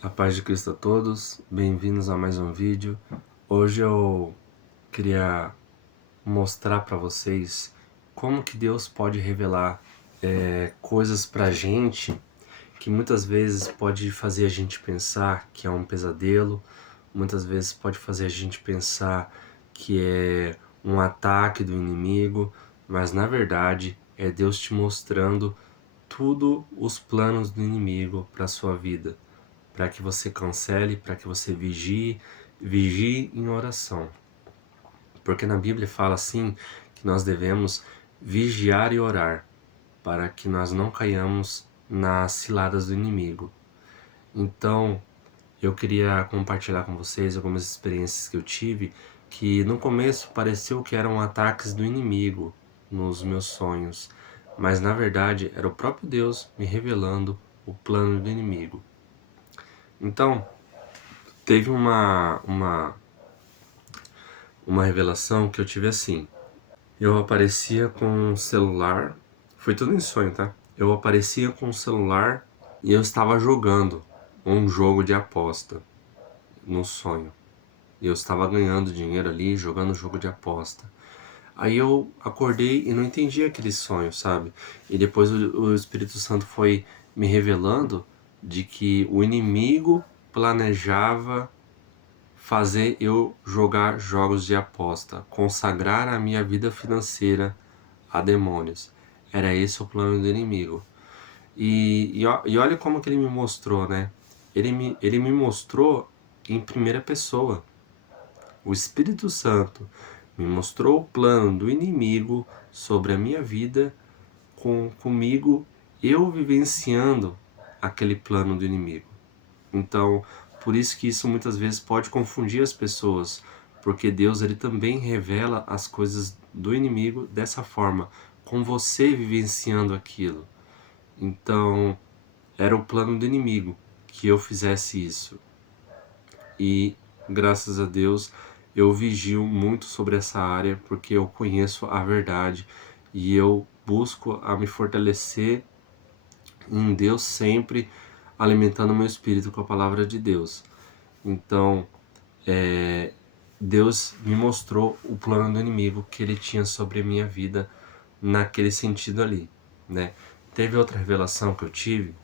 A paz de Cristo a todos, bem-vindos a mais um vídeo. Hoje eu queria mostrar para vocês como que Deus pode revelar coisas pra gente que muitas vezes pode fazer a gente pensar que é um pesadelo, muitas vezes pode fazer a gente pensar que é um ataque do inimigo, mas na verdade é Deus te mostrando tudo os planos do inimigo para sua vida, para que você cancele, para que você vigie em oração. Porque na Bíblia fala assim que nós devemos vigiar e orar, para que nós não caiamos nas ciladas do inimigo. Então, eu queria compartilhar com vocês algumas experiências que eu tive, que no começo pareceu que eram ataques do inimigo nos meus sonhos, mas na verdade era o próprio Deus me revelando o plano do inimigo. Então, teve uma revelação que eu tive assim. Eu aparecia com um celular, foi tudo em sonho, tá? Eu aparecia com um celular e eu estava jogando um jogo de aposta no sonho. E eu estava ganhando dinheiro ali, jogando jogo de aposta. Aí eu acordei e não entendi aquele sonho, sabe? E depois o Espírito Santo foi me revelando de que o inimigo planejava fazer eu jogar jogos de aposta, consagrar a minha vida financeira a demônios. Era esse o plano do inimigo. E olha como que ele me mostrou, né? Ele me mostrou em primeira pessoa. O Espírito Santo me mostrou o plano do inimigo sobre a minha vida, comigo, eu vivenciando aquele plano do inimigo. Então, por isso que isso muitas vezes pode confundir as pessoas, porque Deus ele também revela as coisas do inimigo dessa forma, com você vivenciando aquilo. Então, era o plano do inimigo que eu fizesse isso. E, graças a Deus, eu vigio muito sobre essa área, porque eu conheço a verdade e eu busco a me fortalecer em Deus sempre, alimentando meu espírito com a palavra de Deus. Então, Deus me mostrou o plano do inimigo que ele tinha sobre a minha vida naquele sentido ali, né? Teve outra revelação que eu tive,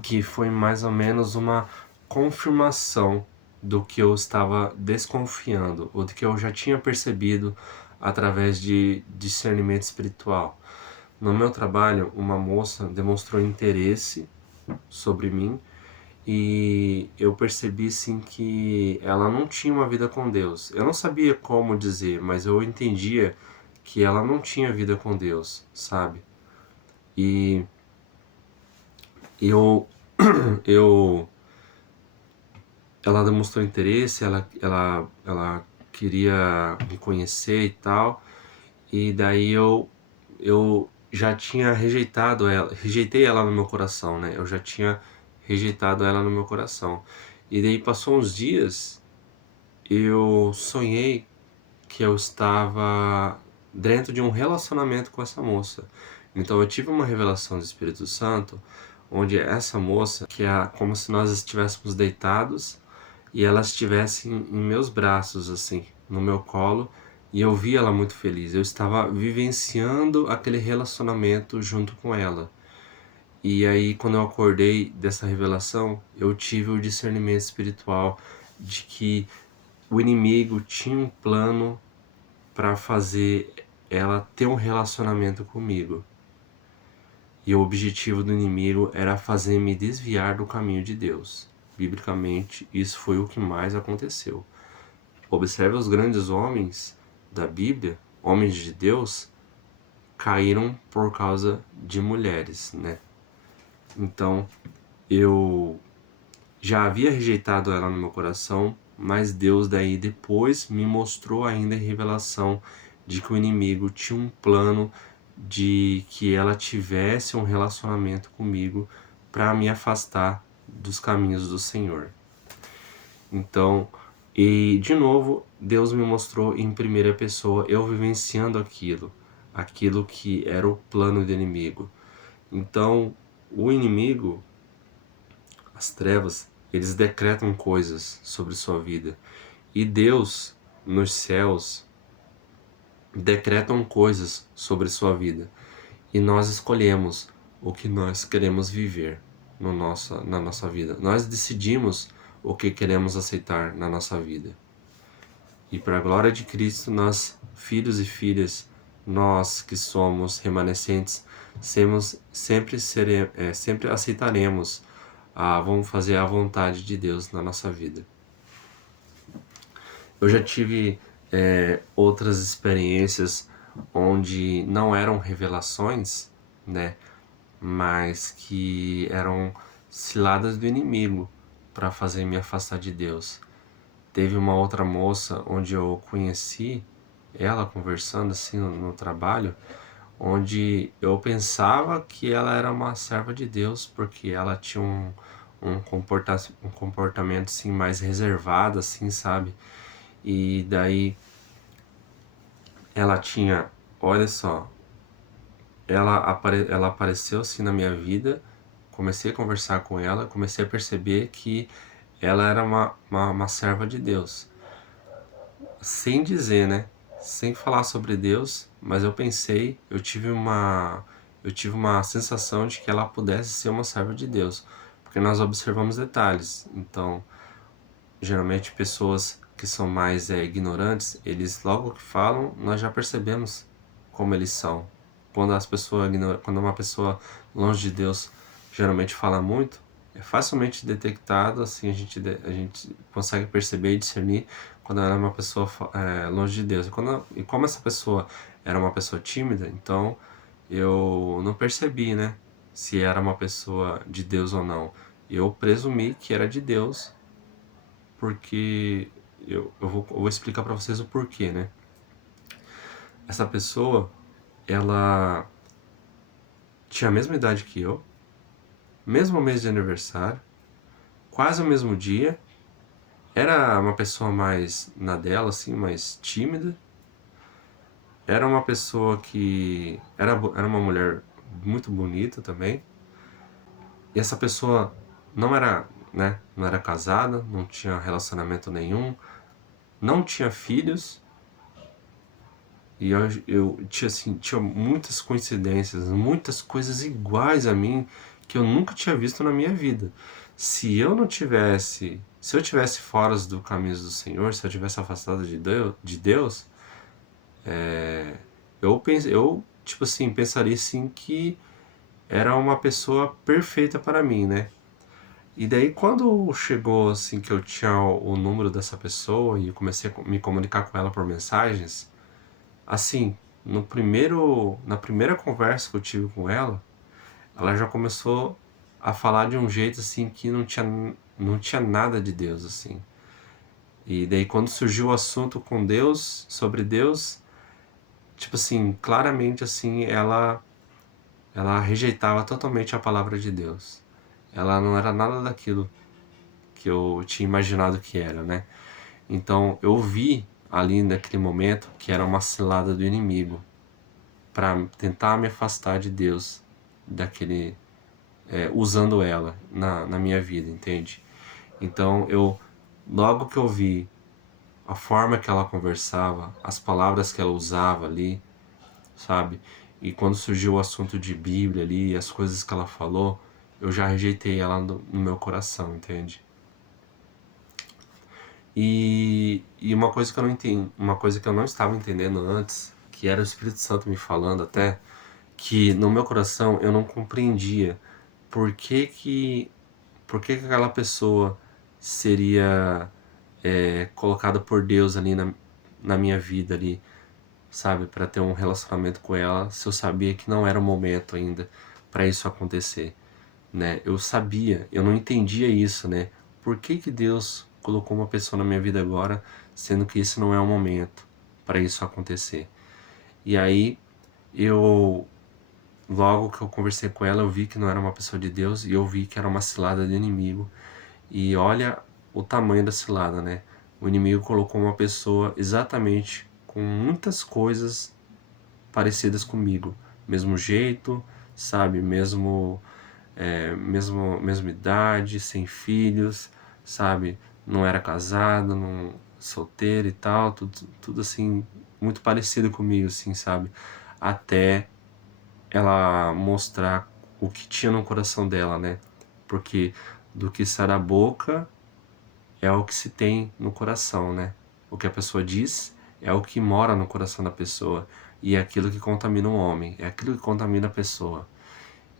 que foi mais ou menos uma confirmação do que eu estava desconfiando, ou do que eu já tinha percebido através de discernimento espiritual. No meu trabalho, uma moça demonstrou interesse sobre mim e eu percebi sim que ela não tinha uma vida com Deus. Eu não sabia como dizer, mas eu entendia que ela não tinha vida com Deus, sabe? E eu eu ela demonstrou interesse, ela queria me conhecer e tal. E daí eu já tinha rejeitei ela no meu coração, né? Eu já tinha rejeitado ela no meu coração. E daí passou uns dias, eu sonhei que eu estava dentro de um relacionamento com essa moça. Então eu tive uma revelação do Espírito Santo, onde essa moça, que é como se nós estivéssemos deitados e ela estivesse em meus braços, assim, no meu colo, e eu vi ela muito feliz. Eu estava vivenciando aquele relacionamento junto com ela. E aí, quando eu acordei dessa revelação, eu tive o discernimento espiritual de que o inimigo tinha um plano para fazer ela ter um relacionamento comigo. E o objetivo do inimigo era fazer me desviar do caminho de Deus. Biblicamente, isso foi o que mais aconteceu. Observe os grandes homens da Bíblia, homens de Deus, caíram por causa de mulheres, né? Então, eu já havia rejeitado ela no meu coração, mas Deus daí depois me mostrou ainda em revelação de que o inimigo tinha um plano de que ela tivesse um relacionamento comigo para me afastar dos caminhos do Senhor. Então, e de novo, Deus me mostrou em primeira pessoa, eu vivenciando aquilo que era o plano do inimigo. Então, o inimigo, as trevas, eles decretam coisas sobre sua vida. E Deus, nos céus, decretam coisas sobre sua vida. E nós escolhemos o que nós queremos viver na nossa vida. Nós decidimos o que queremos aceitar na nossa vida. E para a glória de Cristo, nós, filhos e filhas, nós que somos remanescentes, sempre aceitaremos, vamos fazer a vontade de Deus na nossa vida. Eu já tive outras experiências onde não eram revelações, né, mas que eram ciladas do inimigo para fazer me afastar de Deus. Teve uma outra moça onde eu conheci ela conversando assim no trabalho, onde eu pensava que ela era uma serva de Deus, porque ela tinha um comportamento assim mais reservado, assim, sabe? E daí ela tinha, olha só, ela apareceu assim na minha vida, comecei a conversar com ela, comecei a perceber que ela era uma serva de Deus. Sem dizer, né? Sem falar sobre Deus, mas eu tive uma sensação de que ela pudesse ser uma serva de Deus, porque nós observamos detalhes. Então, geralmente pessoas que são mais ignorantes, eles logo que falam, nós já percebemos como eles são. Quando uma pessoa longe de Deus geralmente fala muito, é facilmente detectado, assim a gente consegue perceber e discernir quando ela é uma pessoa longe de Deus. E como essa pessoa era uma pessoa tímida, então eu não percebi, né, se era uma pessoa de Deus ou não. Eu presumi que era de Deus, porque eu vou explicar para vocês o porquê, né? Essa pessoa, ela tinha a mesma idade que eu, mesmo mês de aniversário, quase o mesmo dia, era uma pessoa mais na dela, assim, mais tímida, era uma pessoa que era uma mulher muito bonita também, e essa pessoa não era, né, não era casada, não tinha relacionamento nenhum, não tinha filhos. E eu tinha, assim, tinha muitas coincidências, muitas coisas iguais a mim que eu nunca tinha visto na minha vida. Se eu tivesse fora do caminhos do Senhor, se eu tivesse afastado de Deus, eu tipo assim, pensaria assim que era uma pessoa perfeita para mim, né? E daí quando chegou assim que eu tinha o número dessa pessoa e eu comecei a me comunicar com ela por mensagens, assim, na primeira conversa que eu tive com ela já começou a falar de um jeito assim que não tinha nada de Deus assim. E daí quando surgiu o assunto com Deus, sobre Deus, tipo assim, claramente assim, ela rejeitava totalmente a palavra de Deus. Ela não era nada daquilo que eu tinha imaginado que era, né? Então eu vi ali naquele momento que era uma cilada do inimigo para tentar me afastar de Deus, daquele usando ela na minha vida, entende? Então logo que eu vi a forma que ela conversava, as palavras que ela usava ali, sabe? E quando surgiu o assunto de Bíblia ali, as coisas que ela falou, eu já rejeitei ela no meu coração, entende? E uma coisa que eu não entendi, uma coisa que eu não estava entendendo antes, que era o Espírito Santo me falando até, que no meu coração eu não compreendia por que que, por que que aquela pessoa seria colocada por Deus ali na minha vida ali, sabe, para ter um relacionamento com ela, se eu sabia que não era o momento ainda para isso acontecer, né? Eu sabia, eu não entendia isso, né? Por que que Deus colocou uma pessoa na minha vida agora, sendo que esse não é o momento para isso acontecer? E aí eu logo que eu conversei com ela, eu vi que não era uma pessoa de Deus e eu vi que era uma cilada do inimigo. E olha o tamanho da cilada, né? O inimigo colocou uma pessoa exatamente com muitas coisas parecidas comigo, mesmo jeito, sabe? Mesma idade, sem filhos, sabe? Não era casado, não, solteiro e tal, tudo assim, muito parecido comigo, assim, sabe? Até ela mostrar o que tinha no coração dela, né? Porque do que sai da boca é o que se tem no coração, né? O que a pessoa diz é o que mora no coração da pessoa. E é aquilo que contamina o homem, é aquilo que contamina a pessoa.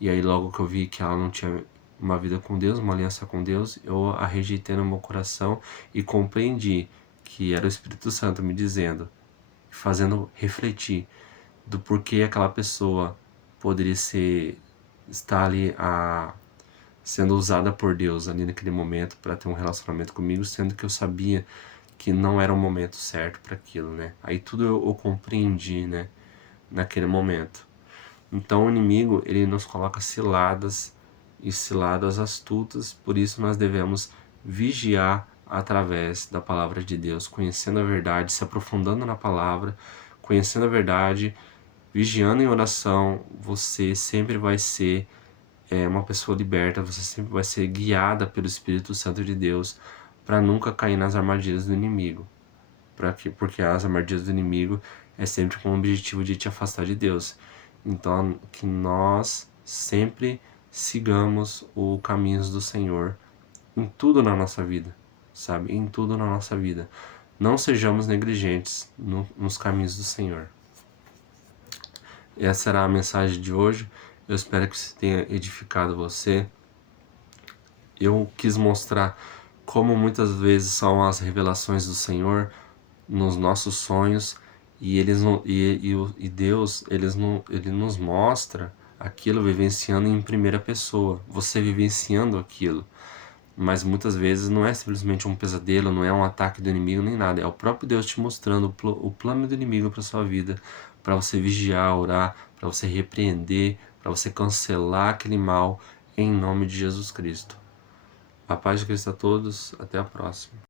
E aí logo que eu vi que ela não tinha uma vida com Deus, uma aliança com Deus, eu a rejeitei no meu coração e compreendi que era o Espírito Santo me dizendo, fazendo refletir do porquê aquela pessoa poderia estar ali sendo usada por Deus ali naquele momento para ter um relacionamento comigo, sendo que eu sabia que não era o momento certo para aquilo, né? Aí tudo eu compreendi, né? Naquele momento. Então o inimigo, ele nos coloca ciladas e ciladas astutas, por isso nós devemos vigiar através da palavra de Deus, conhecendo a verdade, se aprofundando na palavra, conhecendo a verdade, vigiando em oração, você sempre vai ser uma pessoa liberta, você sempre vai ser guiada pelo Espírito Santo de Deus para nunca cair nas armadilhas do inimigo. Porque as armadilhas do inimigo é sempre com o objetivo de te afastar de Deus. Então, que nós sempre sigamos o caminhos do Senhor em tudo na nossa vida, sabe? Em tudo na nossa vida. Não sejamos negligentes nos caminhos do Senhor. Essa será a mensagem de hoje. Eu espero que isso tenha edificado você. Eu quis mostrar como muitas vezes são as revelações do Senhor nos nossos sonhos e eles não, e Deus ele nos mostra aquilo vivenciando em primeira pessoa, você vivenciando aquilo. Mas muitas vezes não é simplesmente um pesadelo, não é um ataque do inimigo nem nada, é o próprio Deus te mostrando o plano do inimigo para sua vida, para você vigiar, orar, para você repreender, para você cancelar aquele mal em nome de Jesus Cristo. A paz de Cristo a todos, até a próxima.